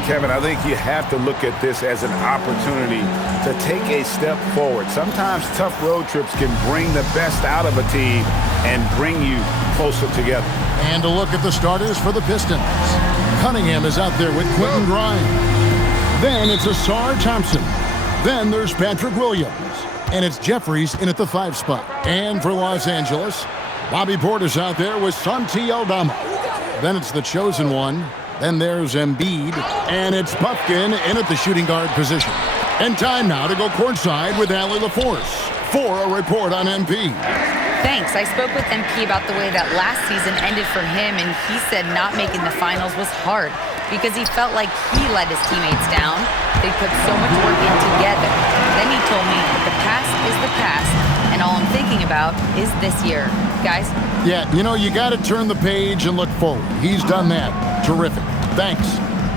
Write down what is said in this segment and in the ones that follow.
And, Kevin, I think you have to look at this as an opportunity to take a step forward. Sometimes tough road trips can bring the best out of a team and bring you closer together. And a look at the starters for the Pistons. Cunningham is out there with Quentin Grimes. Then it's Ausar Thompson. Then there's Patrick Williams. And it's Jeffries in at the 5 spot. And for Los Angeles, Bobby Portis out there with Santi Aldama. Then it's the chosen one. Then there's Embiid. And it's Bufkin in at the shooting guard position. And time now to go courtside with Allie LaForce for a report on MP. Thanks. I spoke with MP about the way that last season ended for him, and he said not making the finals was hard because he felt like he let his teammates down. They put so much work in together. Then he told me that the past is the past, and all I'm thinking about is this year. Guys? Yeah, you got to turn the page and look forward. He's done that. Terrific. Thanks.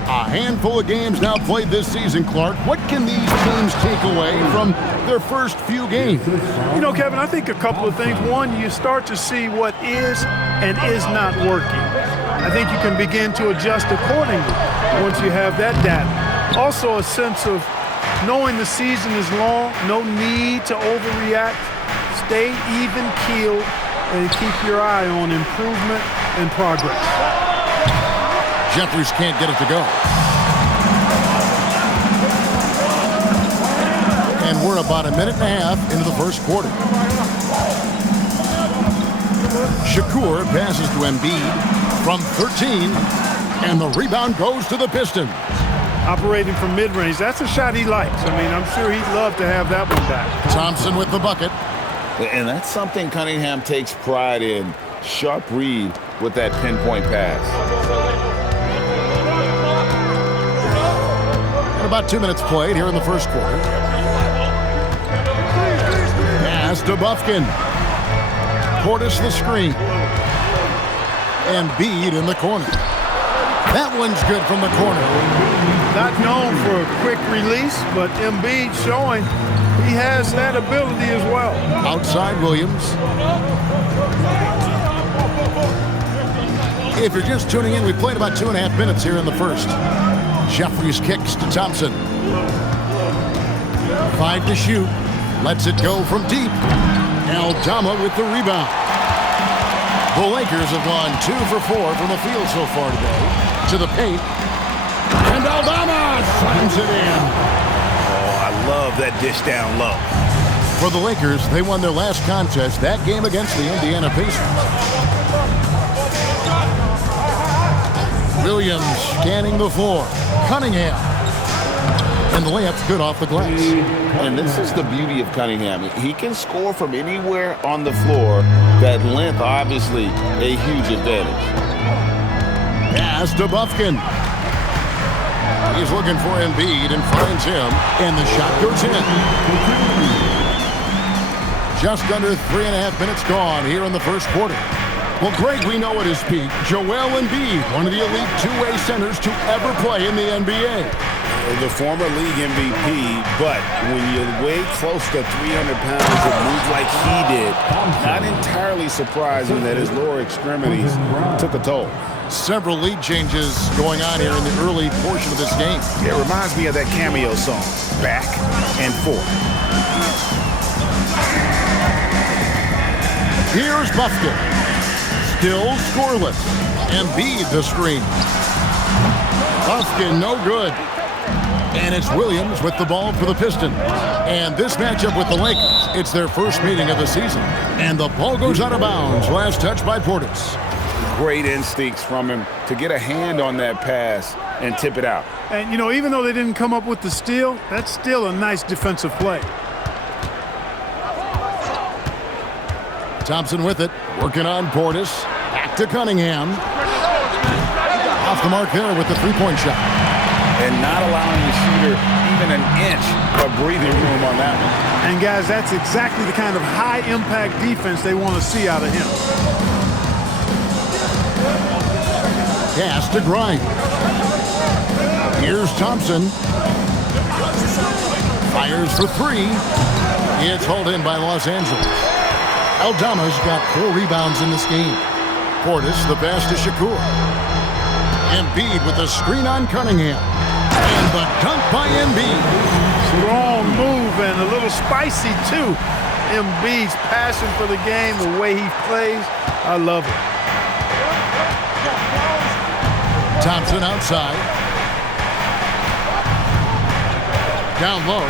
A handful of games now played this season, Clark. What can these teams take away from their first few games? Kevin, I think a couple of things. One, you start to see what is and is not working. I think you can begin to adjust accordingly once you have that data. Also, a sense of knowing the season is long, no need to overreact. Stay even-keeled and keep your eye on improvement and progress. Jeffries can't get it to go. And we're about a minute and a half into the first quarter. Shakur passes to Embiid from 13, and the rebound goes to the Pistons. Operating from mid-range, that's a shot he likes. I'm sure he'd love to have that one back. Thompson with the bucket. And that's something Cunningham takes pride in. Sharp read with that pinpoint pass. About 2 minutes played here in the first quarter. Pass to Bufkin. Portis the screen. Embiid in the corner. That one's good from the corner. Not known for a quick release, but Embiid showing he has that ability as well. Outside Williams. If you're just tuning in, we played about 2.5 minutes here in the first. Jeffries kicks to Thompson. 5 to shoot. Lets it go from deep. Aldama with the rebound. The Lakers have gone 2 for 4 from the field so far today. To the paint. And Aldama slams it in. Oh, I love that dish down low. For the Lakers, they won their last contest, that game against the Indiana Pacers. Williams scanning the floor. Cunningham. And the layup's good off the glass. And this is the beauty of Cunningham. He can score from anywhere on the floor. That length, obviously, a huge advantage. Pass to Bufkin. He's looking for Embiid and finds him. And the shot goes in. Just under 3.5 minutes gone here in the first quarter. Well, Greg, we know at his peak, Joel Embiid, one of the elite two-way centers to ever play in the NBA. The former league MVP, but when you weigh close to 300 pounds and move like he did, not entirely surprising that his lower extremities took a toll. Several lead changes going on here in the early portion of this game. It reminds me of that Cameo song, Back and Forth. Here's Bufkin. Still scoreless. Embiid the screen. Bufkin no good. And it's Williams with the ball for the Pistons. And this matchup with the Lakers, it's their first meeting of the season. And the ball goes out of bounds. Last touch by Portis. Great instincts from him to get a hand on that pass and tip it out. And, even though they didn't come up with the steal, that's still a nice defensive play. Thompson with it. Working on Portis. Back to Cunningham. Off the mark there with the three-point shot. And not allowing the shooter even an inch of breathing room on that one. And, guys, that's exactly the kind of high-impact defense they want to see out of him. Pass to Grimes. Here's Thompson. Fires for 3. It's hauled in by Los Angeles. Aldama's got 4 rebounds in this game. Portis the pass to Shakur. Embiid with the screen on Cunningham. And the dunk by Embiid. Strong move and a little spicy, too. Embiid's passion for the game, the way he plays, I love it. Thompson outside. Down low.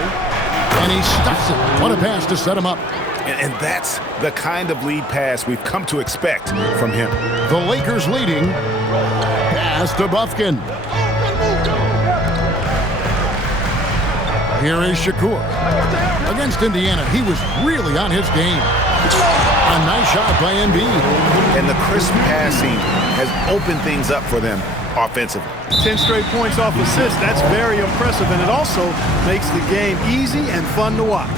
And he stuffs it. What a pass to set him up. And that's the kind of lead pass we've come to expect from him. The Lakers leading. Pass to Bufkin. Here is Shakur. Against Indiana, he was really on his game. A nice shot by Embiid. And the crisp passing has opened things up for them offensively. 10 straight points off assists. That's very impressive, and it also makes the game easy and fun to watch.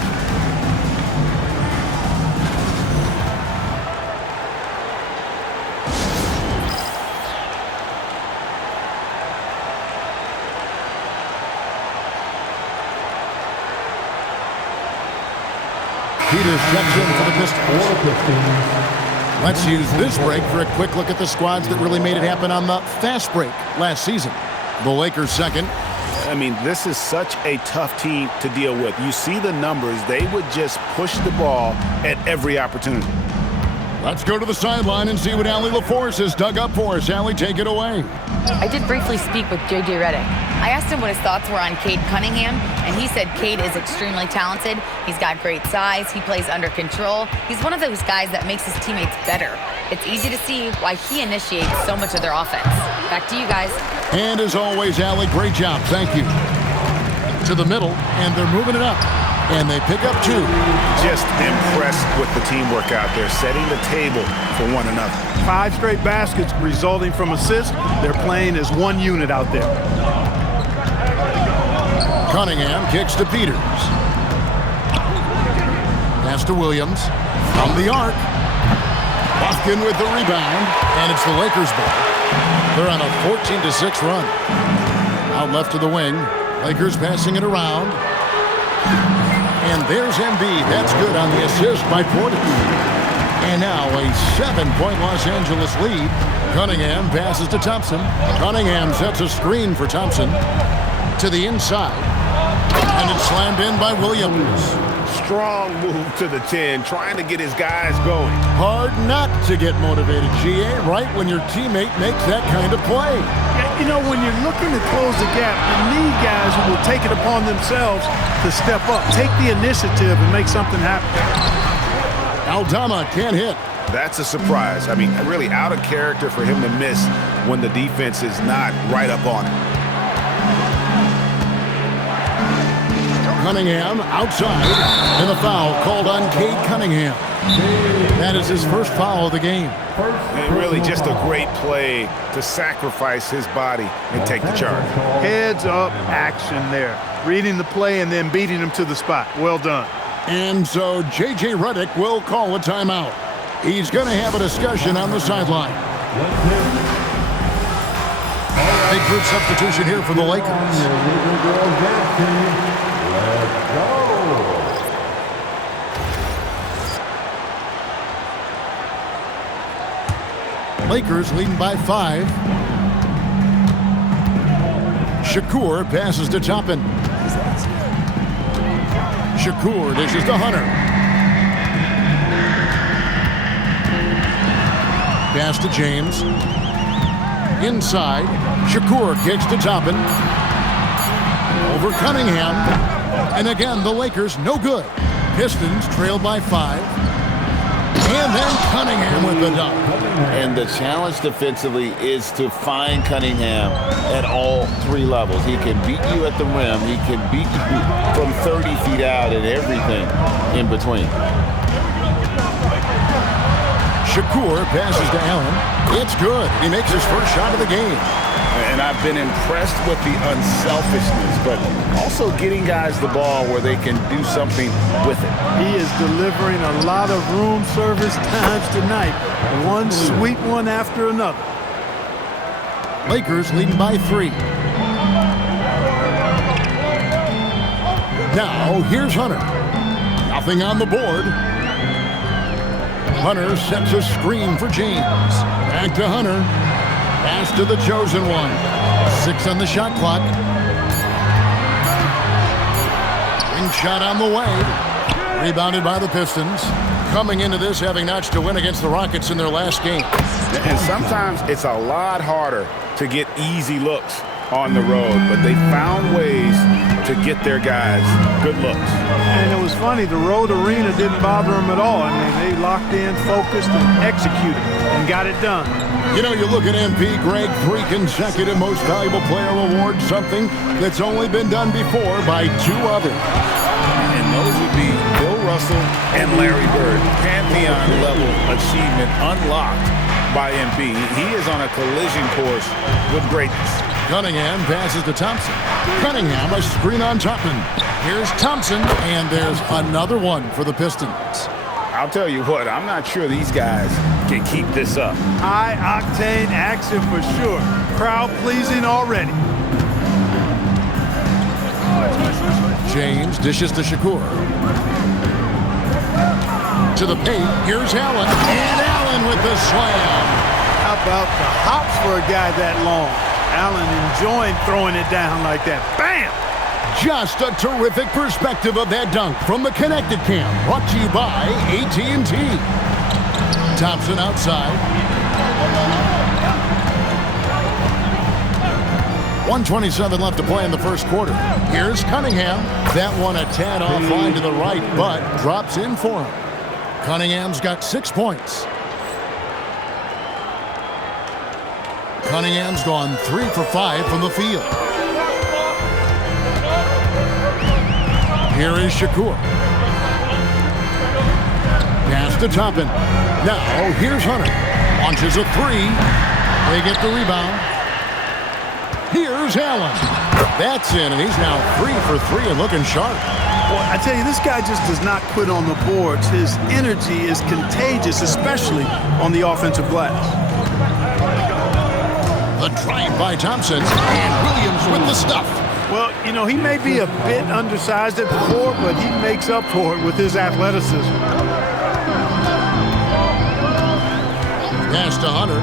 Peters checks in for the Pistons. Let's use this break for a quick look at the squads that really made it happen on the fast break last season. The Lakers second. I mean, this is such a tough team to deal with. You see the numbers. They would just push the ball at every opportunity. Let's go to the sideline and see what Allie LaForce has dug up for us. Allie, take it away. I did briefly speak with J.J. Redick. I asked him what his thoughts were on Cade Cunningham, and he said Cade is extremely talented. He's got great size. He plays under control. He's one of those guys that makes his teammates better. It's easy to see why he initiates so much of their offense. Back to you guys. And as always, Allie, great job. Thank you. To the middle, and they're moving it up. And they pick up 2. Just impressed with the teamwork out there, setting the table for one another. 5 straight baskets resulting from assists. They're playing as one unit out there. Cunningham kicks to Peters. Pass to Williams. From the arc. Bufkin with the rebound. And it's the Lakers' ball. They're on a 14-6 run. Out left to the wing. Lakers passing it around. And there's Embiid. That's good on the assist by Portis. And now a 7-point Los Angeles lead. Cunningham passes to Thompson. Cunningham sets a screen for Thompson. To the inside. And it's slammed in by Williams. Strong move to the 10, trying to get his guys going. Hard not to get motivated, GA, right when your teammate makes that kind of play. Yeah, you know, when you're looking to close the gap, you need guys who will take it upon themselves to step up, take the initiative, and make something happen. Aldama can't hit. That's a surprise. I mean, really out of character for him to miss when the defense is not right up on him. Cunningham outside, and the foul called on Cade Cunningham. That is his first foul of the game. And really just a great play to sacrifice his body and take the charge. Heads-up action there. Reading the play and then beating him to the spot. Well done. And so J.J. Redick will call a timeout. He's going to have a discussion on the sideline. Big group substitution here for the Lakers. Lakers leading by 5. Shakur passes to Toppin. Shakur dishes to Hunter. Pass to James. Inside. Shakur kicks to Toppin. Over Cunningham. And again, the Lakers no good. Pistons trail by 5. And then Cunningham with the dunk. And the challenge defensively is to find Cunningham at all 3 levels. He can beat you at the rim. He can beat you from 30 feet out and everything in between. Shakur passes to Allen. It's good. He makes his first shot of the game. And I've been impressed with the unselfishness, but also getting guys the ball where they can do something with it. He is delivering a lot of room service times tonight. One sweet one after another. Lakers leading by 3. Now, here's Hunter. Nothing on the board. Hunter sets a screen for James. Back to Hunter. Pass to the chosen one. 6 on the shot clock. Ring shot on the way. Rebounded by the Pistons. Coming into this having notched a win against the Rockets in their last game. And sometimes it's a lot harder to get easy looks on the road, but they found ways to get their guys good looks. And it was funny, the road arena didn't bother them at all. I mean, they locked in, focused, and executed, and got it done. You know, you look at MP, Greg, 3 consecutive Most Valuable Player awards, something that's only been done before by 2 others. And those would be Bill Russell and Larry Bird. Pantheon-level achievement unlocked by MP. He is on a collision course with greatness. Cunningham passes to Thompson. Cunningham, a screen on Topman. Here's Thompson, and there's another one for the Pistons. I'll tell you what, I'm not sure these guys can keep this up. High-octane action for sure. Crowd-pleasing already. James dishes to Shakur. To the paint, here's Allen. And Allen with the slam. How about the hops for a guy that long? Allen enjoying throwing it down like that. Bam! Just a terrific perspective of that dunk from the Connected Cam, brought to you by AT&T. Thompson outside. 1:27 left to play in the first quarter. Here's Cunningham. That one a tad offline to the right, but drops in for him. Cunningham's got 6 points. Cunningham's gone 3 for 5 from the field. Here is Shakur. Pass to Toppin. Now here's Hunter. Launches a 3. They get the rebound. Here's Allen. That's in, and he's now 3 for 3 and looking sharp. Boy, I tell you, this guy just does not quit on the boards. His energy is contagious, especially on the offensive glass. The drive by Thompson, and Williams with the stuff. Well, you know, he may be a bit undersized at the 4, but he makes up for it with his athleticism. Pass to Hunter.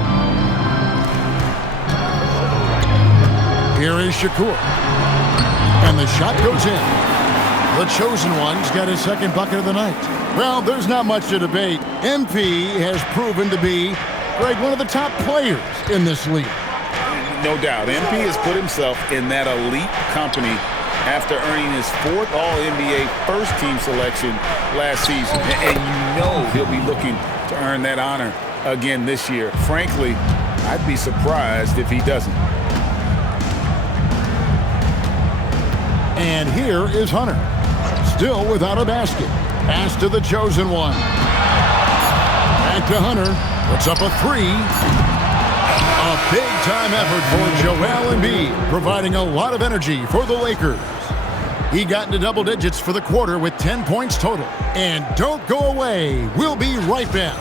Here is Shakur. And the shot goes in. The chosen one's got his second bucket of the night. Well, there's not much to debate. MP has proven to be, Greg, one of the top players in this league. No doubt. MP has put himself in that elite company after earning his 4th All-NBA first-team selection last season. And you know he'll be looking to earn that honor again this year. Frankly, I'd be surprised if he doesn't. And here is Hunter. Still without a basket. Pass to the chosen one. Back to Hunter. Puts up a 3. A big-time effort for Joel Embiid, providing a lot of energy for the Lakers. He got into double digits for the quarter with 10 points total. And don't go away. We'll be right back.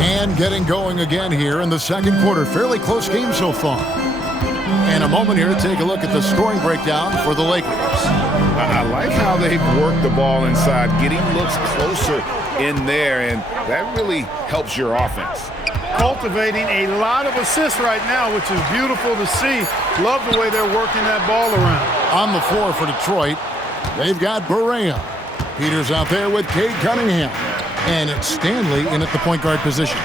And getting going again here in the second quarter. Fairly close game so far. And a moment here to take a look at the scoring breakdown for the Lakers. I like how they've worked the ball inside, getting looks closer in there, and that really helps your offense. Cultivating a lot of assists right now, which is beautiful to see. Love the way they're working that ball around. On the floor for Detroit, they've got Barea. Peters out there with Cade Cunningham. And it's Stanley in at the point guard position.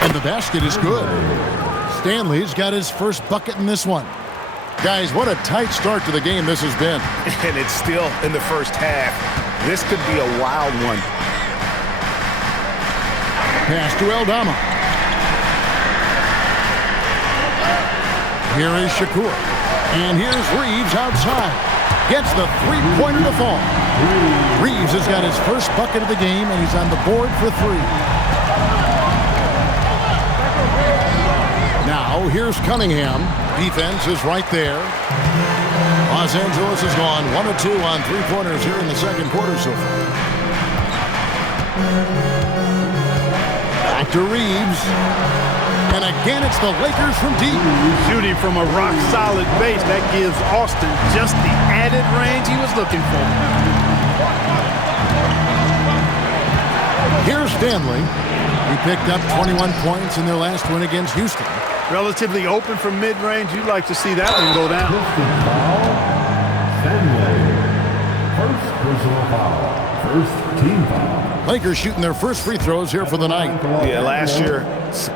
And the basket is good. Stanley's got his first bucket in this one. Guys, what a tight start to the game this has been. And it's still in the first half. This could be a wild one. Pass to Aldama. Here is Shakur. And here's Reeves outside. Gets the three-pointer to fall. Reeves has got his first bucket of the game, and he's on the board for 3. Now, here's Cunningham. Defense is right there. Los Angeles has gone 1 of 2 on three-pointers here in the second quarter so far. Back to Reeves. And again, it's the Lakers from deep. Shooting from a rock-solid base, that gives Austin just the added range he was looking for. Here's Stanley. He picked up 21 points in their last win against Houston. Relatively open from mid-range. You'd like to see that one go down. First personal foul. First team foul. Lakers shooting their first free throws here for the night. Yeah, last year,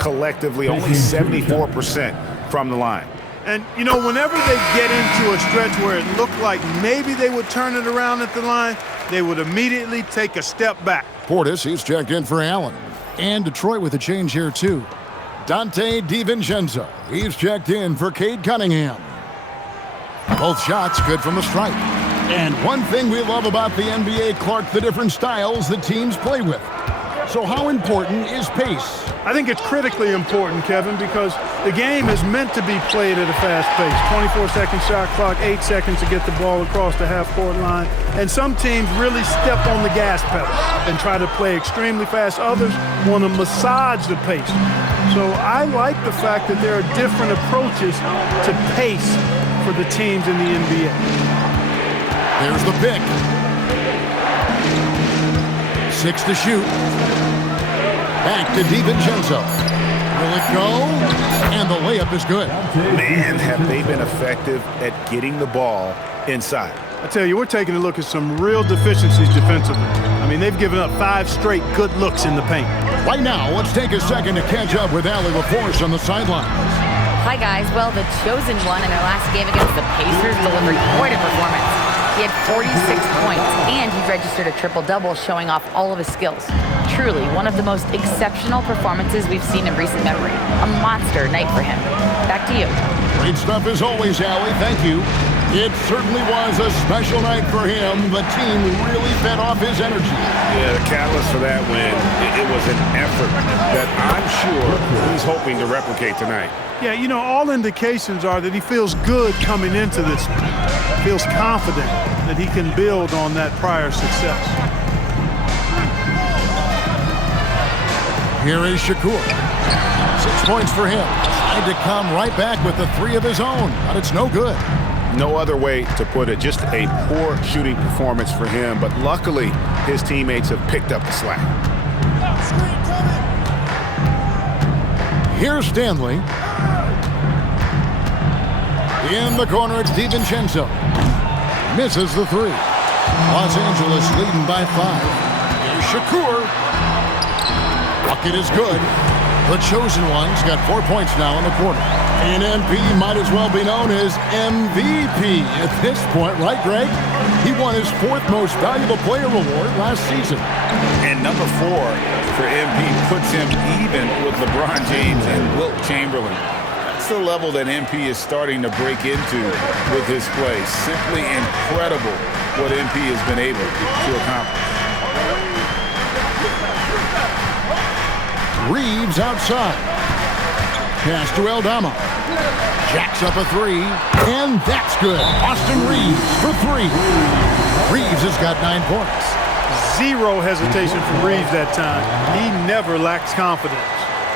collectively, only 74% from the line. And, you know, whenever they get into a stretch where it looked like maybe they would turn it around at the line, they would immediately take a step back. Portis, he's checked in for Allen. And Detroit with a change here, too. Dante DiVincenzo, he's checked in for Cade Cunningham. Both shots good from the stripe. And one thing we love about the NBA, Clark, the different styles that teams play with. So how important is pace? I think it's critically important, Kevin, because the game is meant to be played at a fast pace. 24-second shot clock, 8 seconds to get the ball across the half-court line. And some teams really step on the gas pedal and try to play extremely fast. Others want to massage the pace. So I like the fact that there are different approaches to pace for the teams in the NBA. There's the pick. 6 to shoot. Back to DiVincenzo. Will it go? And the layup is good. Man, have they been effective at getting the ball inside. I tell you, we're taking a look at some real deficiencies defensively. I mean, they've given up 5 straight good looks in the paint. Right now, let's take a second to catch up with Allie LaForce on the sidelines. Hi, guys. Well, the chosen one in their last game against the Pacers delivered quite a performance. He had 46 points, and he registered a triple-double, showing off all of his skills. Truly, one of the most exceptional performances we've seen in recent memory. A monster night for him. Back to you. Great stuff as always, Allie. Thank you. It certainly was a special night for him. The team really fed off his energy. Yeah, the catalyst for that win, it was an effort that I'm sure he's hoping to replicate tonight. Yeah, you know, all indications are that he feels good coming into this. Feels confident that he can build on that prior success. Here is Shakur. 6 points for him. Tried to come right back with the 3 of his own, but it's no good. No other way to put it. Just a poor shooting performance for him, but luckily his teammates have picked up the slack. Here's Stanley. In the corner, it's DiVincenzo. Misses the 3. Los Angeles leading by 5. Here's Shakur. Bucket is good. The chosen one's got 4 points now in the quarter. And MP might as well be known as MVP at this point, right, Greg? He won his 4th most valuable player award last season. And number 4 for MP puts him even with LeBron James and Wilt Chamberlain. That's the level that MP is starting to break into with his play. Simply incredible what MP has been able to accomplish. Reeves outside. Pass to Aldama. Jacks up a 3, and that's good. Austin Reeves for 3. Reeves has got 9 points. Zero hesitation from Reeves that time. He never lacks confidence.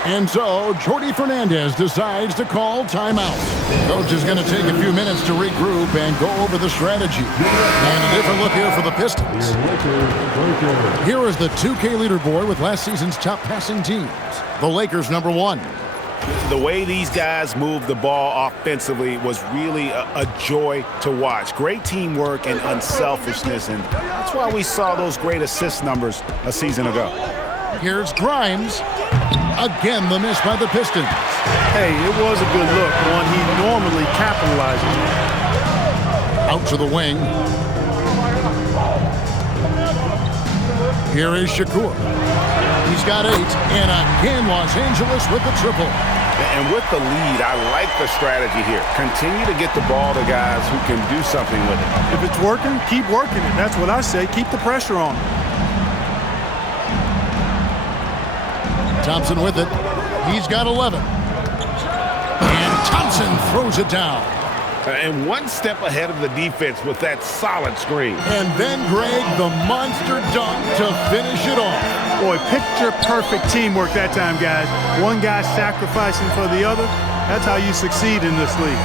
And so, Jordi Fernandez decides to call timeout. Coach is going to take a few minutes to regroup and go over the strategy. And a different look here for the Pistons. Here is the 2K leaderboard with last season's top passing teams. The Lakers, number 1. The way these guys moved the ball offensively was really a joy to watch. Great teamwork and unselfishness, and that's why we saw those great assist numbers a season ago. Here's Grimes. Again, the miss by the Pistons. Hey, it was a good look, one he normally capitalizes on. Out to the wing. Here is Shakur. He's got 8, and again Los Angeles with the triple. And with the lead, I like the strategy here. Continue to get the ball to guys who can do something with it. If it's working, keep working it. That's what I say. Keep the pressure on. Thompson with it. He's got 11. And Thompson throws it down. And one step ahead of the defense with that solid screen. And then, Greg, the monster dunk to finish it off. Boy, picture-perfect teamwork that time, guys. One guy sacrificing for the other. That's how you succeed in this league.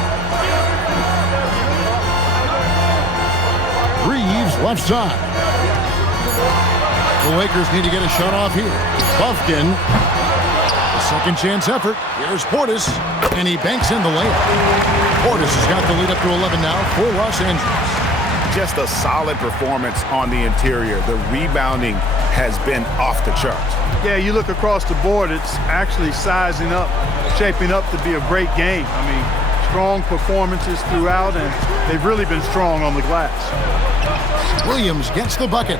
Reeves left side. The Lakers need to get a shot off here. Buffkin. A second chance effort. Here's Portis. And he banks in the layup. Portis has got the lead up to 11 now for Los Angeles. Just a solid performance on the interior. The rebounding has been off the charts. Yeah, you look across the board, it's actually sizing up, shaping up to be a great game. I mean, strong performances throughout, and they've really been strong on the glass. Williams gets the bucket.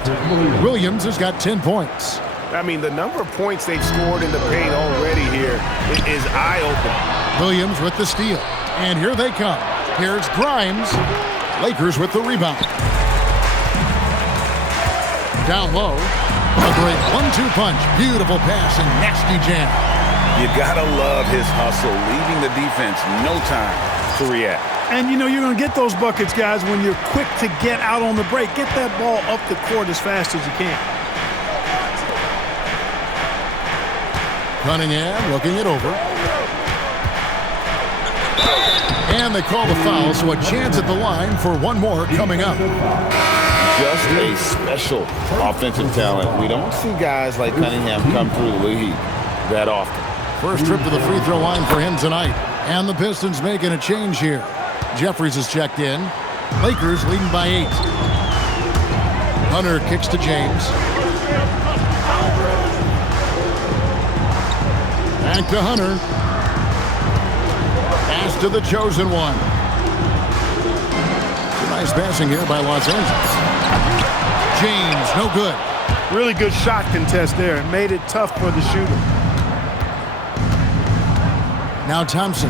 Williams has got 10 points. I mean, the number of points they've scored in the paint already here is eye-opening. Williams with the steal. And here they come. Here's Grimes. Lakers with the rebound. Down low. A great 1-2 punch. Beautiful pass and nasty jam. You gotta love his hustle, leaving the defense no time to react. And, you know, you're going to get those buckets, guys, when you're quick to get out on the break. Get that ball up the court as fast as you can. Cunningham looking it over. And they call the foul, so a chance at the line for one more coming up. Just a special offensive talent. We don't see guys like Cunningham come through the league that often. First trip to the free throw line for him tonight. And the Pistons making a change here. Jeffries has checked in. Lakers leading by 8. Hunter kicks to James. Back to Hunter. Pass to the chosen one. Nice passing here by Los Angeles. James, no good. Really good shot contest there. It made it tough for the shooter. Now Thompson.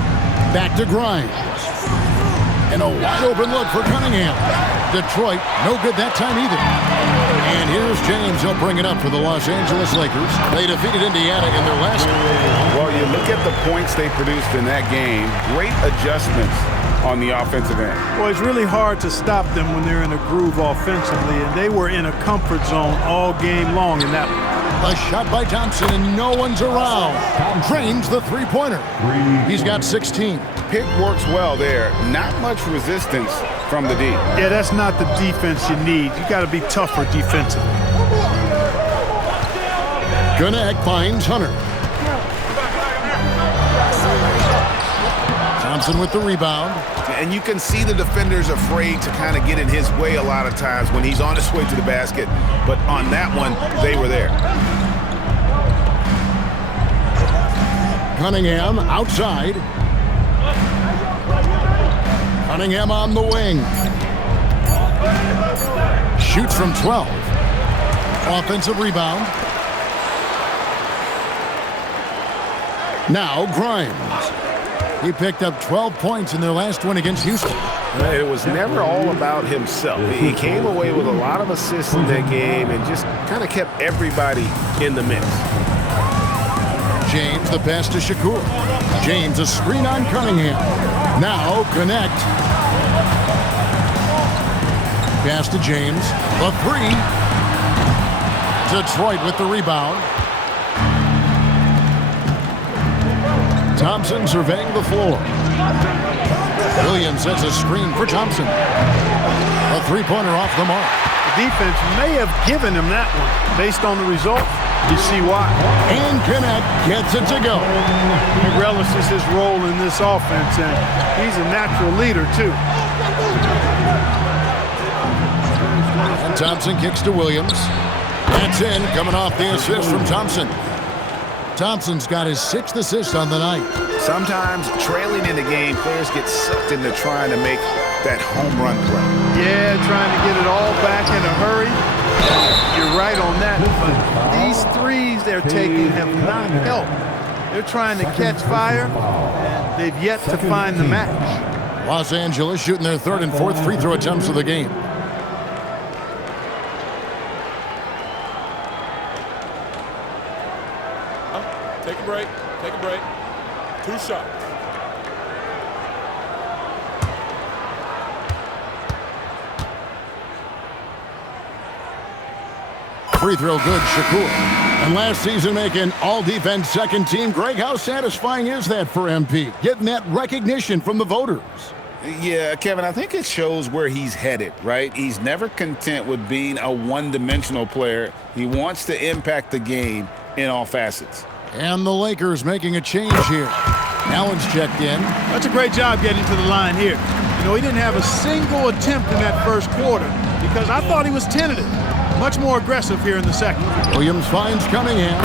Back to Grimes. And a wide open look for Cunningham. Detroit, no good that time either. And here's James. He'll bring it up for the Los Angeles Lakers. They defeated Indiana in their last game. Well, you look at the points they produced in that game. Great adjustments on the offensive end. Well, it's really hard to stop them when they're in a groove offensively, and they were in a comfort zone all game long in that one. A shot by Thompson, and no one's around. Drains the three-pointer. He's got 16. Pick works well there. Not much resistance from the D. Yeah, that's not the defense you need. You got to be tougher defensively. Gannett finds Hunter. Thompson with the rebound. And you can see the defenders afraid to kind of get in his way a lot of times when he's on his way to the basket. But on that one, they were there. Cunningham outside. Cunningham on the wing. Shoots from 12. Offensive rebound. Now Grimes. He picked up 12 points in their last win against Houston. It was never all about himself. He came away with a lot of assists in that game and just kind of kept everybody in the mix. James, the pass to Shakur. James, a screen on Cunningham. Now connect. Pass to James. The three. Detroit with the rebound. Thompson surveying the floor. Williams sets a screen for Thompson. A three-pointer off the mark. The defense may have given him that one. Based on the result, you see why. And Connect gets it to go. He relishes his role in this offense, and he's a natural leader, too. And Thompson kicks to Williams. That's in, coming off the assist from Thompson. Thompson's got his 6th assist on the night. Sometimes trailing in the game, players get sucked into trying to make that home run play. Yeah, trying to get it all back in a hurry. You're right on that. But these threes they're taking have not helped. They're trying to catch fire, and they've yet to find the match. Los Angeles shooting their 3rd and 4th free throw attempts of the game. Take a break. Take a break. 2 shots. Free throw good, Shakur. And last season making all-defense second team. Greg, how satisfying is that for MP? Getting that recognition from the voters. Yeah, Kevin, I think it shows where he's headed, right? He's never content with being a one-dimensional player. He wants to impact the game in all facets. And the Lakers making a change here. Allen's checked in. That's a great job getting to the line here. You know, he didn't have a single attempt in that first quarter because I thought he was tentative. Much more aggressive here in the second. Williams finds Cunningham.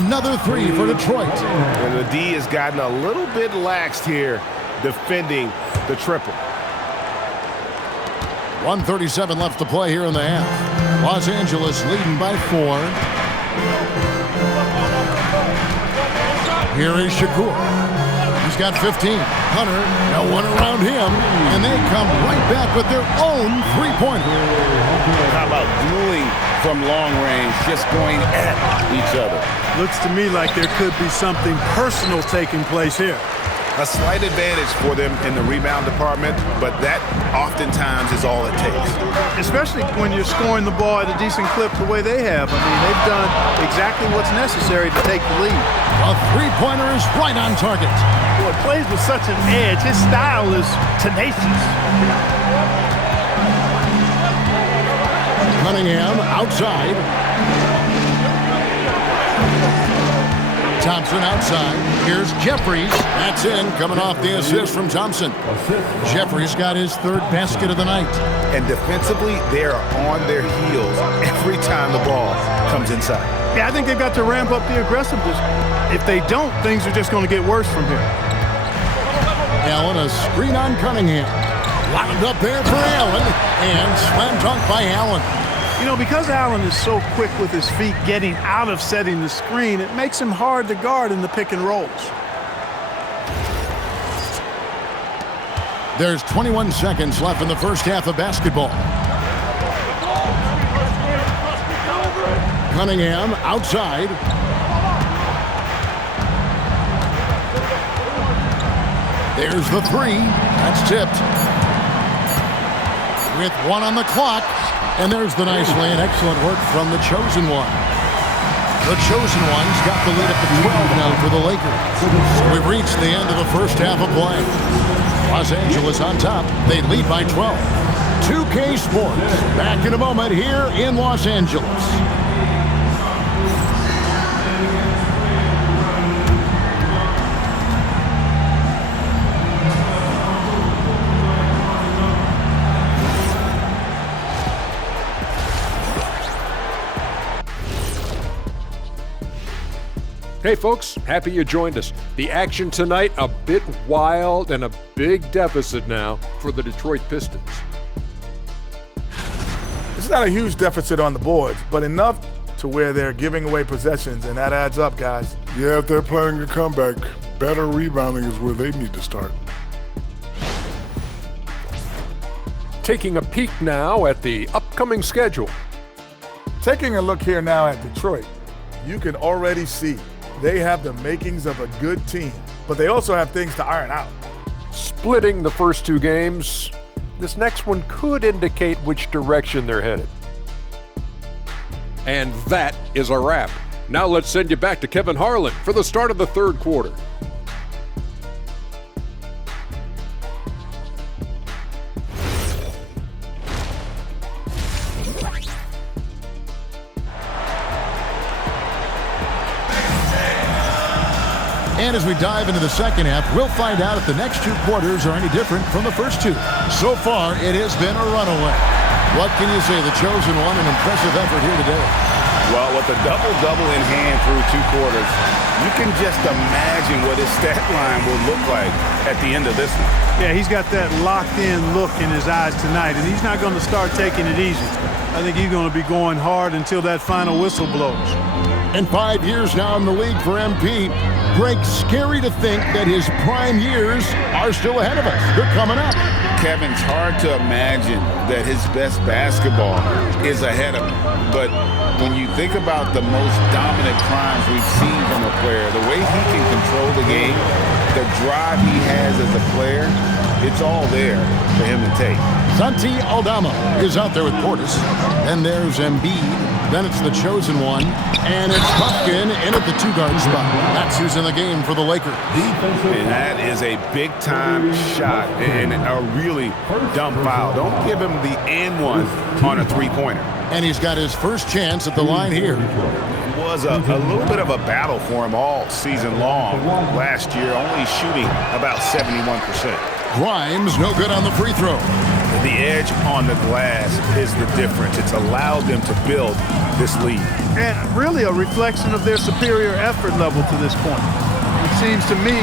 Another three for Detroit. And the D has gotten a little bit laxed here defending the triple. 1:37 left to play here in the half. Los Angeles leading by 4. Here is Shakur. He's got 15. Hunter, no one around him. And they come right back with their own three-pointer. How about dueling from long range, just going at each other? Looks to me like there could be something personal taking place here. A slight advantage for them in the rebound department, but that oftentimes is all it takes. Especially when you're scoring the ball at a decent clip the way they have. I mean, they've done exactly what's necessary to take the lead. A three-pointer is right on target. Boy, plays with such an edge. His style is tenacious. Cunningham outside. Thompson outside. Here's Jeffries. That's in, coming off the assist from Thompson. Jeffries got his third basket of the night. And defensively, they are on their heels every time the ball comes inside. Yeah, I think they've got to ramp up the aggressiveness. If they don't, things are just going to get worse from here. Allen, a screen on Cunningham. Wound up there for Allen. And slam dunk by Allen. You know, because Allen is so quick with his feet getting out of setting the screen, it makes him hard to guard in the pick and rolls. There's 21 seconds left in the first half of basketball. Cunningham outside. There's the three. That's tipped. With 1 on the clock. And there's the nice lane. Excellent work from the Chosen One. The Chosen One's got the lead up to 12 now for the Lakers. So we've reached the end of the first half of play. Los Angeles on top. They lead by 12. 2K Sports. Back in a moment here in Los Angeles. Hey folks, happy you joined us. The action tonight, a bit wild and a big deficit now for the Detroit Pistons. It's not a huge deficit on the boards, but enough to where they're giving away possessions, and that adds up, guys. Yeah, if they're planning a comeback, better rebounding is where they need to start. Taking a peek now at the upcoming schedule. Taking a look here now at Detroit, you can already see they have the makings of a good team, but they also have things to iron out. Splitting the first 2 games, this next one could indicate which direction they're headed. And that is a wrap. Now let's send you back to Kevin Harlan for the start of the third quarter. And as we dive into the second half, we'll find out if the next 2 quarters are any different from the first 2. So far, it has been a runaway. What can you say? The Chosen One, an impressive effort here today. Well, with a double-double in hand through 2 quarters, you can just imagine what his stat line will look like at the end of this one. Yeah, he's got that locked-in look in his eyes tonight, and he's not going to start taking it easy. I think he's going to be going hard until that final whistle blows. And 5 years now in the league for MP. Greg, scary to think that his prime years are still ahead of us. They're coming up. Kevin, it's hard to imagine that his best basketball is ahead of him. But when you think about the most dominant primes we've seen from a player, the way he can control the game, the drive he has as a player, it's all there for him to take. Santi Aldama is out there with Portis. And there's Embiid. Then it's the chosen one, and it's Buffkin in at the 2-guard spot. That's who's in the game for the Lakers. And that is a big-time shot and a really dumb foul. Don't give him the and one on a three-pointer. And he's got his first chance at the line here. It was a little bit of a battle for him all season long last year, only shooting about 71%. Grimes, no good on the free throw. The edge on the glass is the difference. It's allowed them to build this lead. And really a reflection of their superior effort level to this point. It seems to me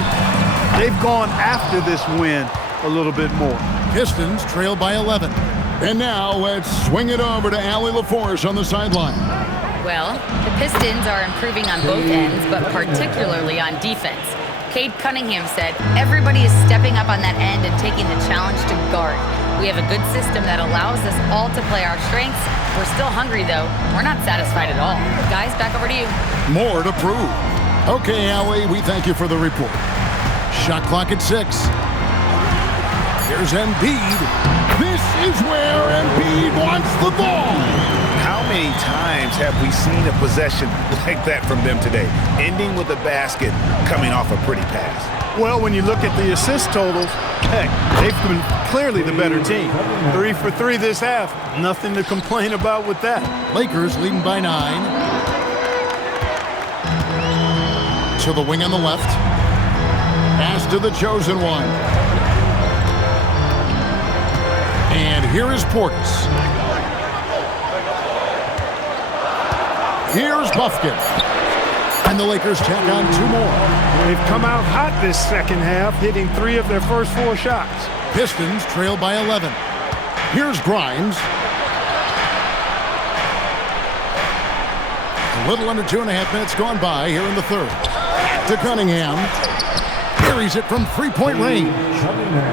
they've gone after this win a little bit more. Pistons trail by 11. And now let's swing it over to Allie LaForce on the sideline. Well, the Pistons are improving on both ends, but particularly on defense. Cade Cunningham said, everybody is stepping up on that end and taking the challenge to guard. We have a good system that allows us all to play our strengths. We're still hungry, though. We're not satisfied at all. Guys, back over to you. More to prove. Okay, Allie, we thank you for the report. Shot clock at 6. Here's Embiid. This is where Embiid wants the ball. How many times have we seen a possession like that from them today, ending with a basket coming off a pretty pass? Well, when you look at the assist totals, heck, they've been clearly the better team. 3 for 3 this half. Nothing to complain about with that. Lakers leading by 9. To the wing on the left. Pass to the chosen one. And here is Portis. Here's Buffkin. And the Lakers tack on 2 more. They've come out hot this second half, hitting 3 of their first 4 shots. Pistons trail by 11. Here's Grimes. A little under 2.5 minutes gone by here in the third. To Cunningham. Carries it from 3-point range.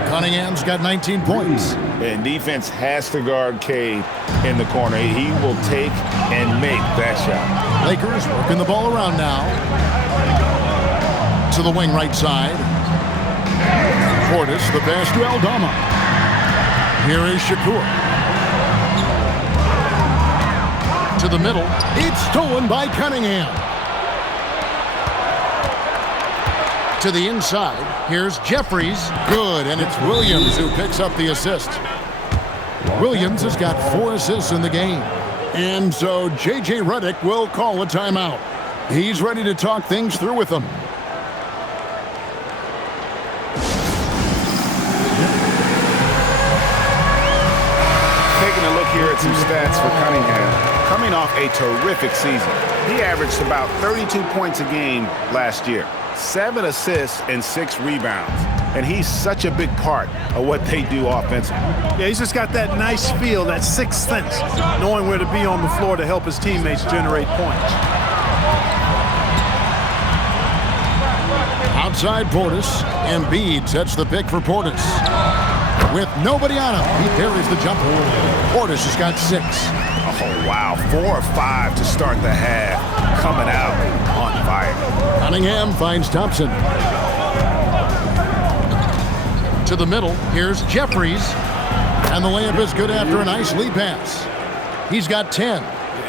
Cunningham's got 19 points. And defense has to guard Cade in the corner. He will take and make that shot. Lakers working the ball around now. To the wing right side. Portis, the pass to Aldama. Here is Shakur. To the middle. It's stolen by Cunningham. To the inside. Here's Jeffries. Good, and it's Williams who picks up the assist. Williams has got 4 assists in the game. And so J.J. Redick will call a timeout. He's ready to talk things through with them. Taking a look here at some stats for Cunningham. Coming off a terrific season. He averaged about 32 points a game last year. 7 assists and 6 rebounds. And he's such a big part of what they do offensively. Yeah, he's just got that nice feel, that sixth sense, knowing where to be on the floor to help his teammates generate points. Outside Portis. Embiid sets the pick for Portis. With nobody on him, he parries the jumper. Portis has got 6. Oh, wow. 4 or 5 to start the half. Coming out on fire. Cunningham finds Thompson. To the middle, here's Jeffries. And the layup is good after a nice lead pass. He's got 10.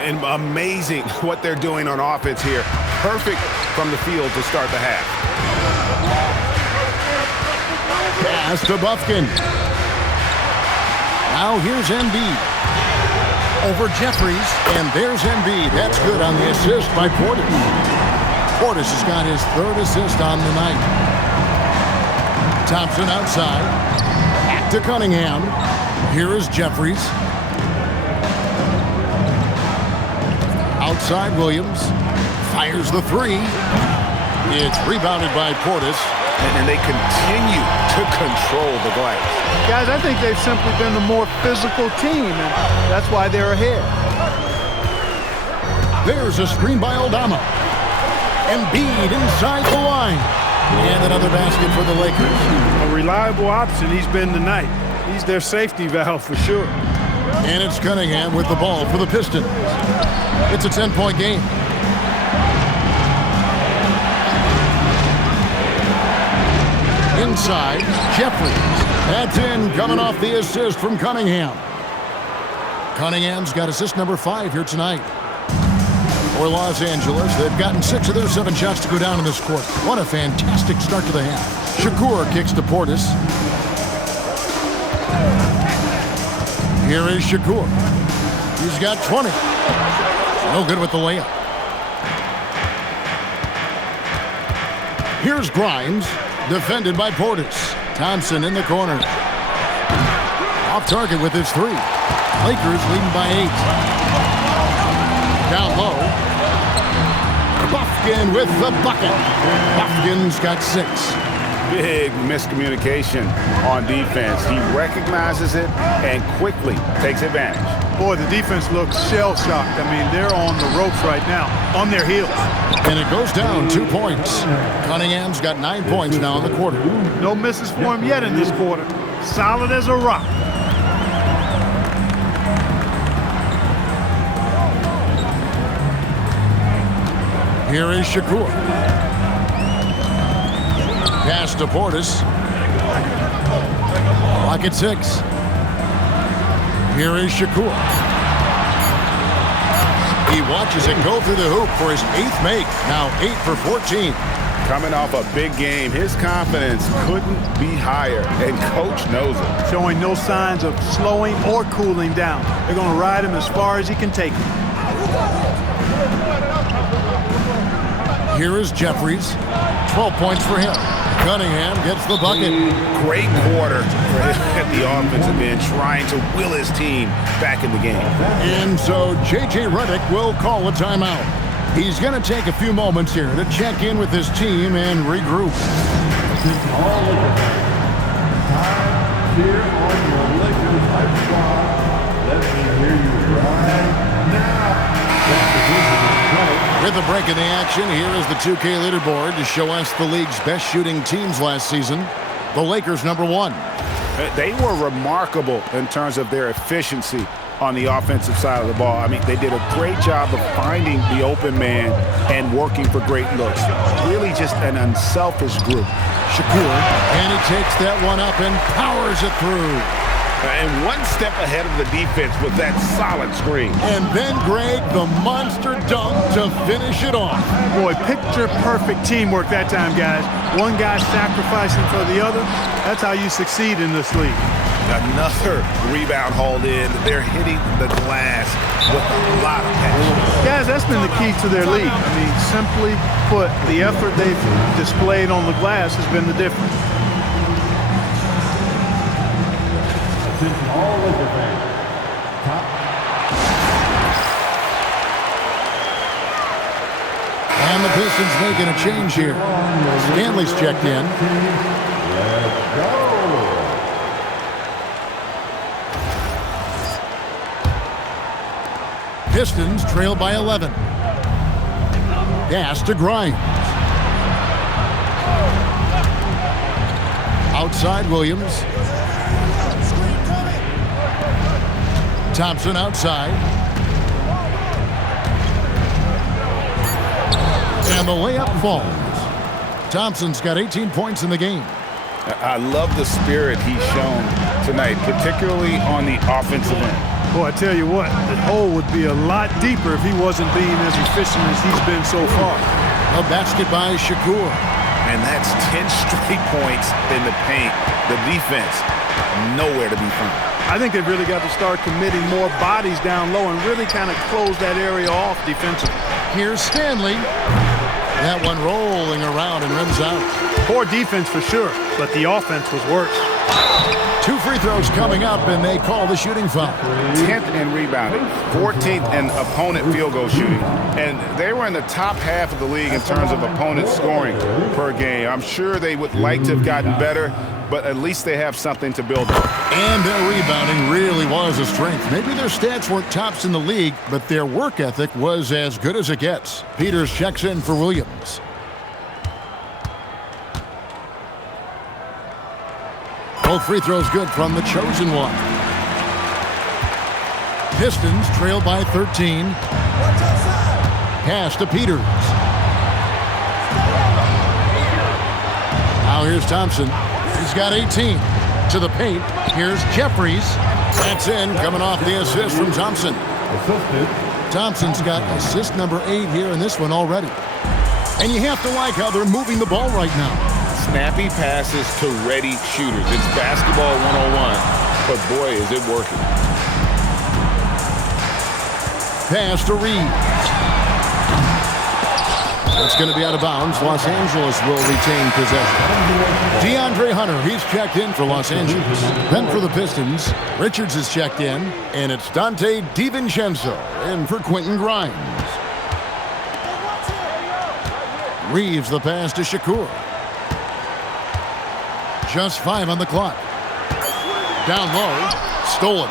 And amazing what they're doing on offense here. Perfect from the field to start the half. Pass to Buffkin. Now here's Embiid. Over Jeffries, and there's Embiid. That's good on the assist by Portis. Portis has got his 3rd assist on the night. Thompson outside. Back to Cunningham. Here is Jeffries. Outside Williams. Fires the 3. It's rebounded by Portis. And they continue to control the glass. Guys, I think they've simply been the more physical team, and that's why they're ahead. There's a screen by Aldama. Embiid inside the line. And another basket for the Lakers. A reliable option he's been tonight. He's their safety valve for sure. And it's Cunningham with the ball for the Pistons. It's a 10-point game. Inside, Jeffries. That's in, coming off the assist from Cunningham. Cunningham's got assist number 5 here tonight. For Los Angeles, they've gotten 6 of their 7 shots to go down in this quarter. What a fantastic start to the half. Shakur kicks to Portis. Here is Shakur. He's got 20. No good with the layup. Here's Grimes, defended by Portis. Thompson in the corner. Off target with his 3. Lakers leading by 8. Down low. Bufkin with the bucket. Bufkin's got 6. Big miscommunication on defense. He recognizes it and quickly takes advantage. Boy, the defense looks shell-shocked. I mean, they're on the ropes right now, on their heels. And it goes down 2 points. Cunningham's got 9 points now in the quarter. No misses for him yet in this quarter. Solid as a rock. Here is Shakur. Pass to Portis. Clock at 6. Here is Shakur. He watches it go through the hoop for his 8th make. Now 8 for 14. Coming off a big game, his confidence couldn't be higher, and coach knows it. Showing no signs of slowing or cooling down. They're going to ride him as far as he can take him. Here is Jeffries. 12 points for him. Cunningham gets the bucket. Great quarter for him at the offensive end, trying to will his team back in the game. And so J.J. Redick will call a timeout. He's going to take a few moments here to check in with his team and regroup. All Lakers time here on your Lakers Hype Squad. Let me hear you right now. With a break in the action, here is the 2K leaderboard to show us the league's best shooting teams last season. The Lakers, number 1. They were remarkable in terms of their efficiency on the offensive side of the ball. I mean, they did a great job of finding the open man and working for great looks. Really just an unselfish group. Shakur, and he takes that one up and powers it through. And one step ahead of the defense with that solid screen. And then Greg, the monster dunk to finish it off. Boy, picture-perfect teamwork that time, guys. One guy sacrificing for the other. That's how you succeed in this league. Another rebound hauled in. They're hitting the glass with a lot of passion. Guys, that's been the key to their league. I mean, simply put, the effort they've displayed on the glass has been the difference. All Lakers fans. And the Pistons making a change here. Stanley's checked in. Let's go. Pistons trail by 11. Pass to Grimes. Outside Williams. Thompson outside. And the layup falls. Thompson's got 18 points in the game. I love the spirit he's shown tonight, particularly on the offensive end. Boy, I tell you what, the hole would be a lot deeper if he wasn't being as efficient as he's been so far. A basket by Shakur. And that's 10 straight points in the paint. The defense, nowhere to be found. I think they've really got to start committing more bodies down low and really kind of close that area off defensively. Here's Stanley. That one rolling around and rims out. Poor defense for sure, but the offense was worse. 2 free throws coming up, and they call the shooting foul. 10th in rebounding, 14th in opponent field goal shooting, and they were in the top half of the league in terms of opponent scoring per game. I'm sure they would like to have gotten better, but at least they have something to build on. And their rebounding really was a strength. Maybe their stats weren't tops in the league, but their work ethic was as good as it gets. Peters checks in for Williams. Both free throws good from the chosen one. Pistons trail by 13. Pass to Peters. Now here's Thompson. He's got 18. To the paint. Here's Jeffries. That's in, coming off the assist from Thompson. Assisted Thompson's got assist number 8 here in this one already. And you have to like how they're moving the ball right now. Snappy passes to ready shooters. It's basketball 101, but boy, is it working. Pass to Reed. It's going to be out of bounds. Los Angeles will retain possession. DeAndre Hunter, he's checked in for Los Angeles. Then for the Pistons, Richards is checked in, and it's Dante DiVincenzo in for Quentin Grimes. Reeves the pass to Shakur. Just 5 on the clock. Down low, stolen.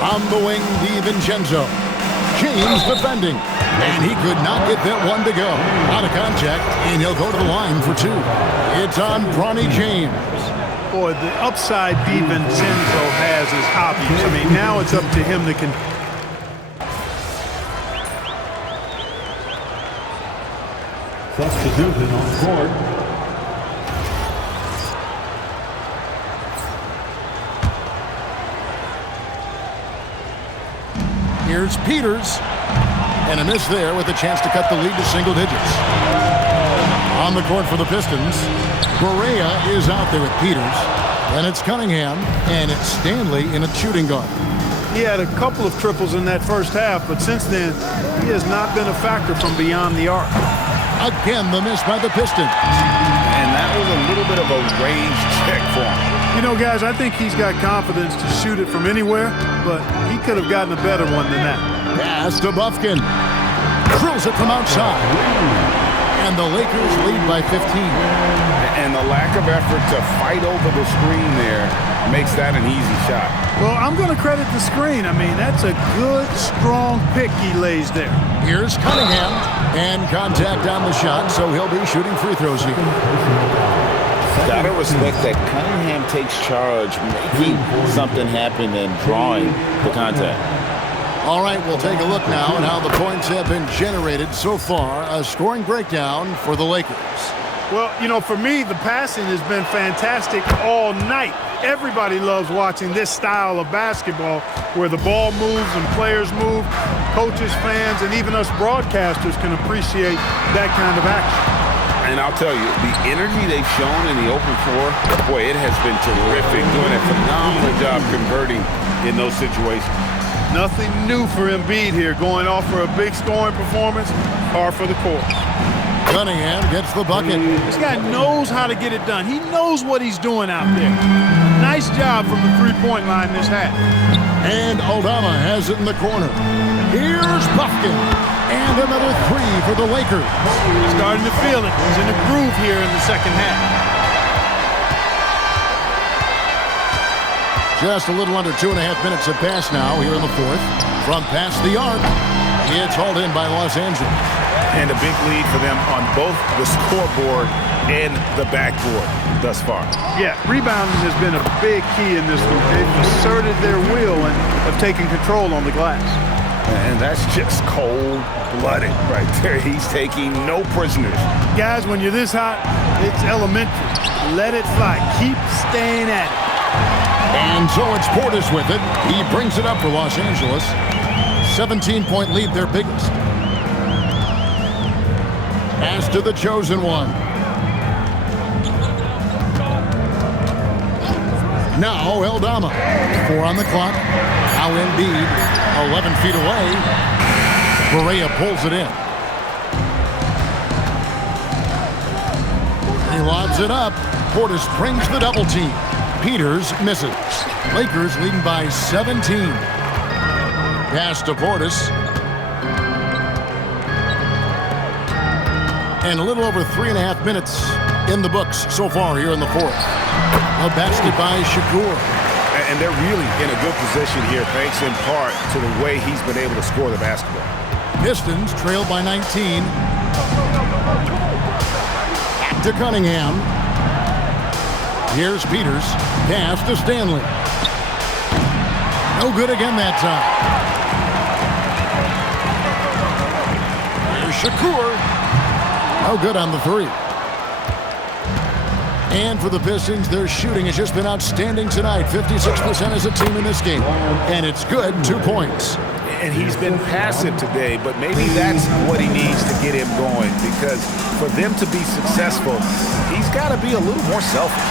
On the wing, DiVincenzo. James defending, and he could not get that one to go. Out of contact, and he'll go to the line for 2. It's on Bronny James. Boy, the upside DiVincenzo has is obvious. I mean, now it's up to him to continue. Substitution on court. Here's Peters. And a miss there with a chance to cut the lead to single digits. On the court for the Pistons, Correa is out there with Peters. Then it's Cunningham, and it's Stanley in a shooting guard. He had a couple of triples in that first half, but since then, he has not been a factor from beyond the arc. Again, the miss by the Pistons. And that was a little bit of a range check for him. You know, guys, I think he's got confidence to shoot it from anywhere, but he could have gotten a better one than that. Pass to Bufkin. Drills it from outside. And the Lakers lead by 15. And the lack of effort to fight over the screen there makes that an easy shot. Well, I'm going to credit the screen. I mean, that's a good, strong pick he lays there. Here's Cunningham. And contact on the shot, so he'll be shooting free throws here. Gotta respect that Cunningham takes charge, making something happen and drawing the contact. All right, we'll take a look now at how the points have been generated so far. A scoring breakdown for the Lakers. Well, you know, for me, the passing has been fantastic all night. Everybody loves watching this style of basketball where the ball moves and players move. Coaches, fans, and even us broadcasters can appreciate that kind of action. And I'll tell you, the energy they've shown in the open floor, boy, it has been terrific. Doing a phenomenal job converting in those situations. Nothing new for Embiid here, going off for a big scoring performance, par for the course. Cunningham gets the bucket. This guy knows how to get it done. He knows what he's doing out there. Nice job from the three-point line this half. And Aldama has it in the corner. Here's Bufkin. And another 3 for the Lakers. He's starting to feel it. He's in a groove here in the second half. Just a little under 2.5 minutes have passed now here in the fourth. From past the arc, it's hauled in by Los Angeles. And a big lead for them on both the scoreboard and the backboard thus far. Yeah, rebounding has been a big key in this league. They've asserted their will and have taken control on the glass. And that's just cold-blooded right there. He's taking no prisoners. Guys, when you're this hot, it's elementary. Let it fly. Keep staying at it. And so it's Portis with it. He brings it up for Los Angeles. 17-point lead, their biggest. Pass to the chosen one. Now Aldama. 4 on the clock. Now Embiid, 11 feet away. Correa pulls it in. He lobs it up. Portis brings the double team. Peters misses. Lakers leading by 17. Pass to Portis. And a little over 3.5 minutes in the books so far here in the fourth. A basket by Shakur. And they're really in a good position here, thanks in part to the way he's been able to score the basketball. Pistons trail by 19. Back to Cunningham. Here's Peters. Pass to Stanley. No good again that time. Here's Shakur. No good on the 3. And for the Pistons, their shooting has just been outstanding tonight. 56% as a team in this game. And it's good, 2 points. And he's been passive today, but maybe that's what he needs to get him going, because for them to be successful, he's got to be a little more selfish.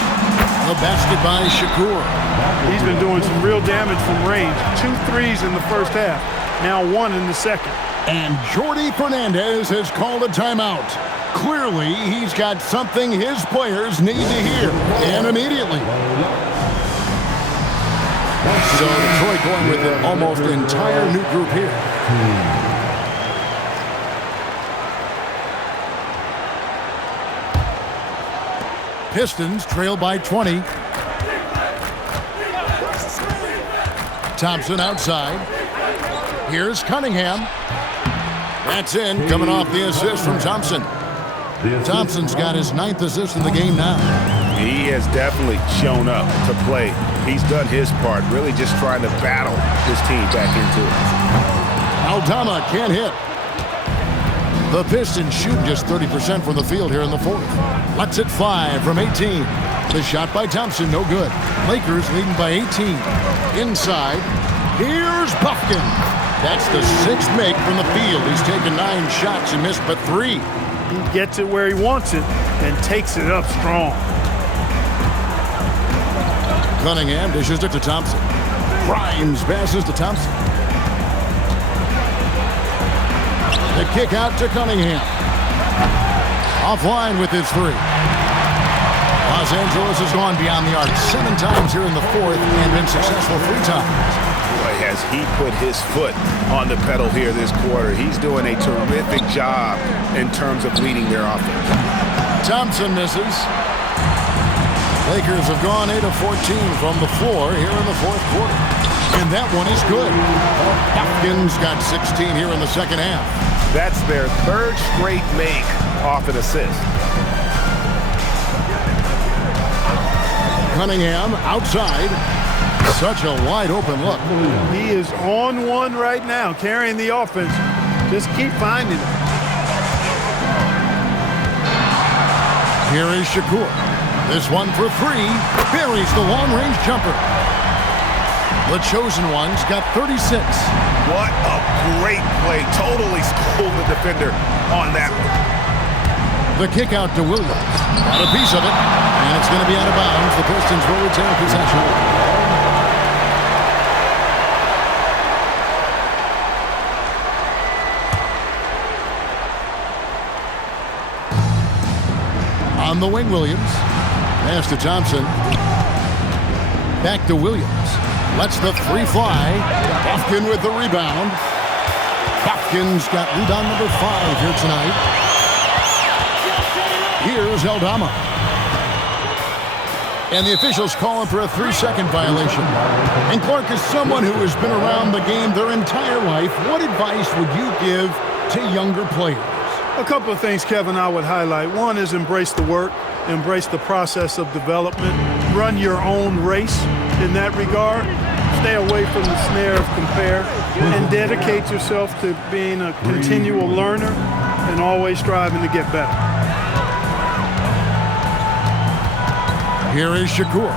The basket by Shakur. He's been doing some real damage from range. 2 threes in the first half, now 1 in the second. And Jordi Fernandez has called a timeout. Clearly, he's got something his players need to hear, and immediately. So Detroit going with an almost entire new group here. Pistons trail by 20. Thompson outside. Here's Cunningham. That's in, coming off the assist from Thompson. Thompson's got his 9th assist in the game now. He has definitely shown up to play. He's done his part, really just trying to battle his team back into it. Aldama can't hit. The Pistons shooting just 30% from the field here in the 4th. Lets it fly from 18. The shot by Thompson, no good. Lakers leading by 18. Inside, here's Buffkin. That's the 6th make from the field. He's taken 9 shots and missed but 3. He gets it where he wants it and takes it up strong. Cunningham dishes it to Thompson. Grimes passes to Thompson. The kick out to Cunningham. Offline with his 3. Los Angeles has gone beyond the arc 7 times here in the 4th and been successful 3 times. Boy, has he put his foot on the pedal here this quarter. He's doing a terrific job in terms of leading their offense. Thompson misses. Lakers have gone 8 of 14 from the floor here in the 4th quarter. And that one is good. Hopkins got 16 here in the second half. That's their 3rd straight make off an assist. Cunningham outside. Such a wide open look. He is on one right now, carrying the offense. Just keep finding it. Here is Shakur. This one for 3. Buries the long-range jumper. The chosen one's got 36. What a great play. Totally schooled the defender on that one. The kick out to Williams. Got a piece of it. And it's going to be out of bounds. The Pistons will retain possession. On the wing, Williams. Pass to Thompson. Back to Williams. Lets the 3 fly. Buffkin with the rebound. Buffkin's got rebound number 5 here tonight. Here's Aldama. And the officials call him for a 3-second violation. And Clark, is someone who has been around the game their entire life, what advice would you give to younger players? A couple of things, Kevin, I would highlight. One is embrace the work, embrace the process of development, run your own race in that regard, stay away from the snare of compare, and dedicate yourself to being a continual learner and always striving to get better. Here is Shakur,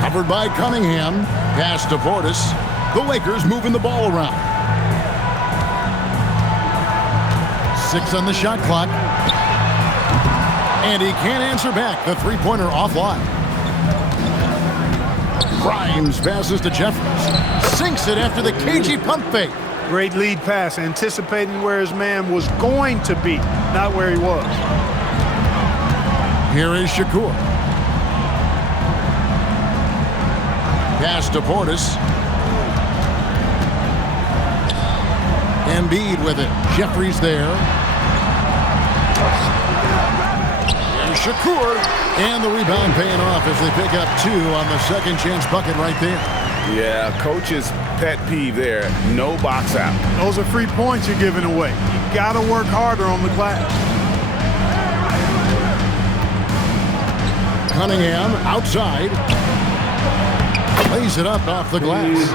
covered by Cunningham, pass to Portis. The Lakers moving the ball around. 6 on the shot clock. And he can't answer back. The 3-pointer offline. Grimes passes to Jeffries. Sinks it after the cagey pump fake. Great lead pass, anticipating where his man was going to be, not where he was. Here is Shakur. Pass to Portis. Embiid with it. Jeffries there. Here's Shakur. And the rebound paying off as they pick up 2 on the second chance bucket right there. Yeah, coach's pet peeve there. No box out. Those are free points you're giving away. You got to work harder on the glass. Cunningham outside. Lays it up off the glass.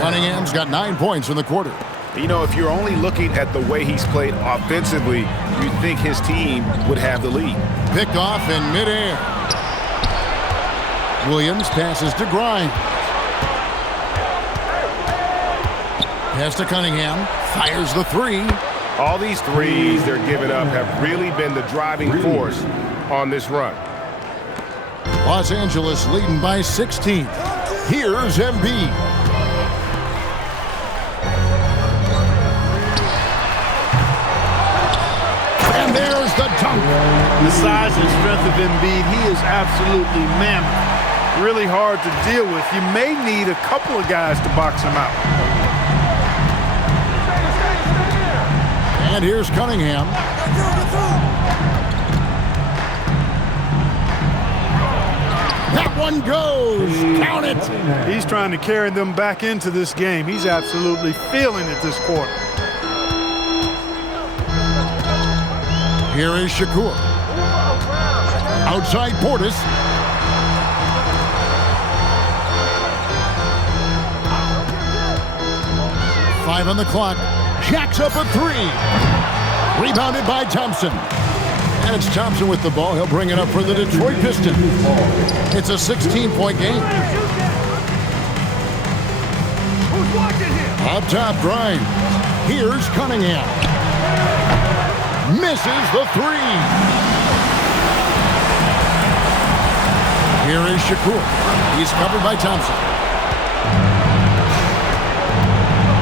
Cunningham's got 9 points in the quarter. You know, if you're only looking at the way he's played offensively, you'd think his team would have the lead. Picked off in midair. Williams passes to Grimes. Pass to Cunningham. Fires the three. All these threes they're giving up have really been the driving force on this run. Los Angeles leading by 16. Here's Embiid. And there's the dunk. The size and strength of Embiid, he is absolutely mammoth. Really hard to deal with. You may need a couple of guys to box him out. And here's Cunningham. That one goes. Count it. He's trying to carry them back into this game. He's absolutely feeling it this quarter. Here is Shakur. Outside Portis. Five on the clock. Jacks up a three. Rebounded by Thompson. And it's Thompson with the ball. He'll bring it up for the Detroit Pistons. It's a 16-point game. Up top, Grimes. Here's Cunningham. Misses the three. Here is Shakur. He's covered by Thompson.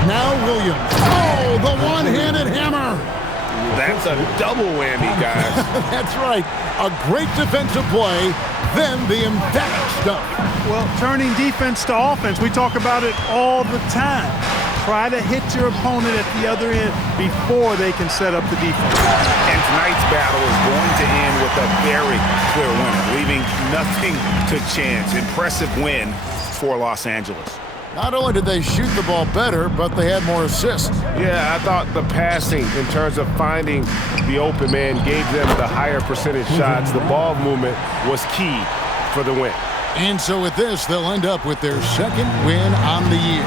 Now Williams. Oh, the one-handed hammer. That's a double whammy, guys. That's right. A great defensive play, then the emphatic stuff. Well, turning defense to offense, we talk about it all the time. Try to hit your opponent at the other end before they can set up the defense. And tonight's battle is going to end with a very clear winner, leaving nothing to chance. Impressive win for Los Angeles. Not only did they shoot the ball better, but they had more assists. Yeah, I thought the passing in terms of finding the open man gave them the higher percentage shots. The ball movement was key for the win. And so with this, they'll end up with their second win on the year.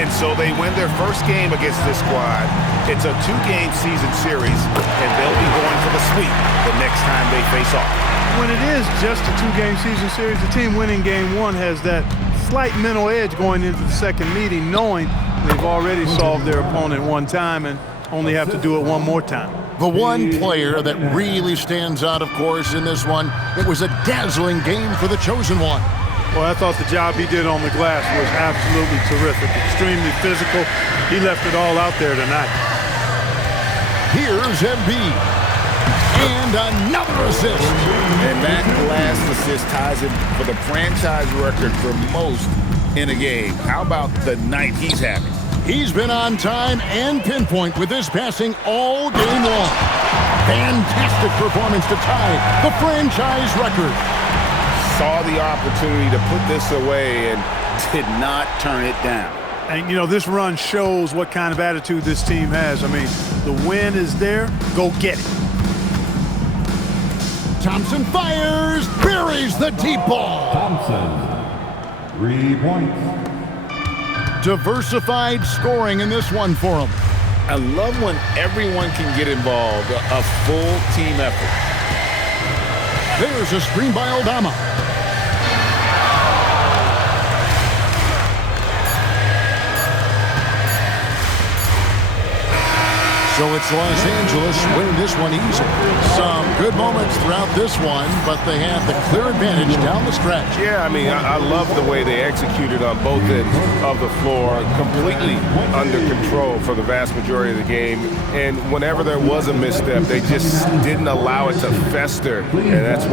And so they win their first game against this squad. It's a 2-game season series, and they'll be going for the sweep the next time they face off. When it is just a 2-game season series, the team winning game one has that slight mental edge going into the second meeting, knowing they've already solved their opponent one time and only have to do it one more time. The one player that really stands out, of course, in this one, it was a dazzling game for the chosen one. Well, I thought the job he did on the glass was absolutely terrific, extremely physical. He left it all out there tonight. Here's Embiid. And another assist. And that last assist ties him for the franchise record for most in a game. How about the night he's having? He's been on time and pinpoint with his passing all game long. Fantastic performance to tie the franchise record. Saw the opportunity to put this away and did not turn it down. And, you know, this run shows what kind of attitude this team has. I mean, the win is there. Go get it. Thompson fires, buries the deep ball. Thompson, 3 points. Diversified scoring in this one for him. I love when everyone can get involved, a full team effort. There's a screen by Aldama. So it's Los Angeles winning this one easily. Some good moments throughout this one, but they had the clear advantage down the stretch. Yeah, I mean, I love the way they executed on both ends of the floor, completely under control for the vast majority of the game. And whenever there was a misstep, they just didn't allow it to fester, and that's